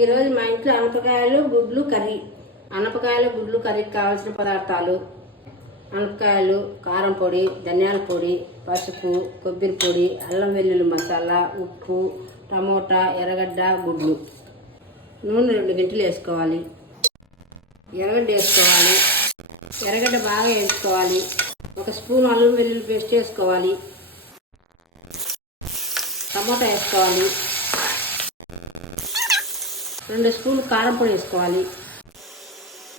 ఈరోజు మా ఇంట్లో అనపకాయలు గుడ్లు కర్రీ. అనపకాయలు గుడ్లు కర్రీకి కావాల్సిన పదార్థాలు: అనపకాయలు, కారం పొడి, ధనియాల పొడి, పసుపు, కొబ్బరి పొడి, అల్లం వెల్లుల్లి మసాలా, ఉప్పు, టమోటా, ఎర్రగడ్డ, గుడ్లు. నూనె 2 గంటలు వేసుకోవాలి. ఎర్రగడ్డ వేసుకోవాలి. ఎర్రగడ్డ బాగా వేసుకోవాలి. 1 స్పూన్ అల్లం వెల్లుల్లి పేస్ట్ వేసుకోవాలి. టమోటా వేసుకోవాలి. 2 స్పూన్లు కారం పొడి వేసుకోవాలి.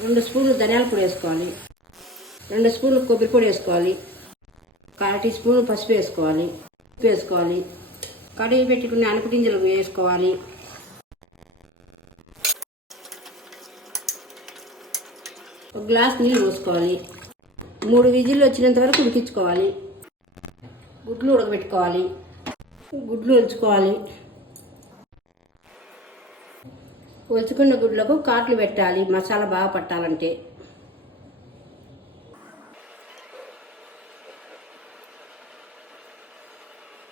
2 స్పూన్లు ధనియాల పొడి వేసుకోవాలి. 2 స్పూన్లు కొబ్బరి పొడి వేసుకోవాలి. 1/2 టీ స్పూన్ పసుపు వేసుకోవాలి. ఉప్పు వేసుకోవాలి. కడిగి పెట్టుకుని అనప గింజలు వేసుకోవాలి. ఒక గ్లాస్ నీళ్ళు పోసుకోవాలి. 3 విజిల్లు వచ్చినంత వరకు ఉడికించుకోవాలి. గుడ్లు ఉడకబెట్టుకోవాలి. గుడ్లు ఒలుచుకోవాలి. ఒలుచుకున్న గుడ్లకు కాట్లు పెట్టాలి, మసాలా బాగా పట్టాలంటే.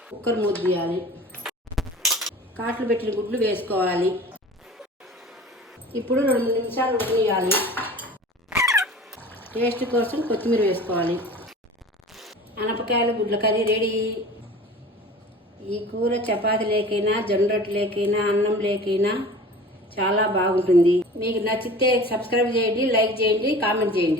కుక్కర్ మూత తీయాలి. కాట్లు పెట్టిన గుడ్లు వేసుకోవాలి. ఇప్పుడు 2 నిమిషాలు ఉడకనియాలి. టేస్ట్ కోసం కొత్తిమీర వేసుకోవాలి. అనపకాయలు గుడ్ల కర్రీ రెడీ. ఈ కూర చపాతీ లేకైనా, జొన్న రొట్టె లేకైనా, అన్నం లేకైనా చాలా బాగుంటుంది. మీకు నచ్చితే సబ్స్క్రైబ్ చేయండి, లైక్ చేయండి, కామెంట్ చేయండి.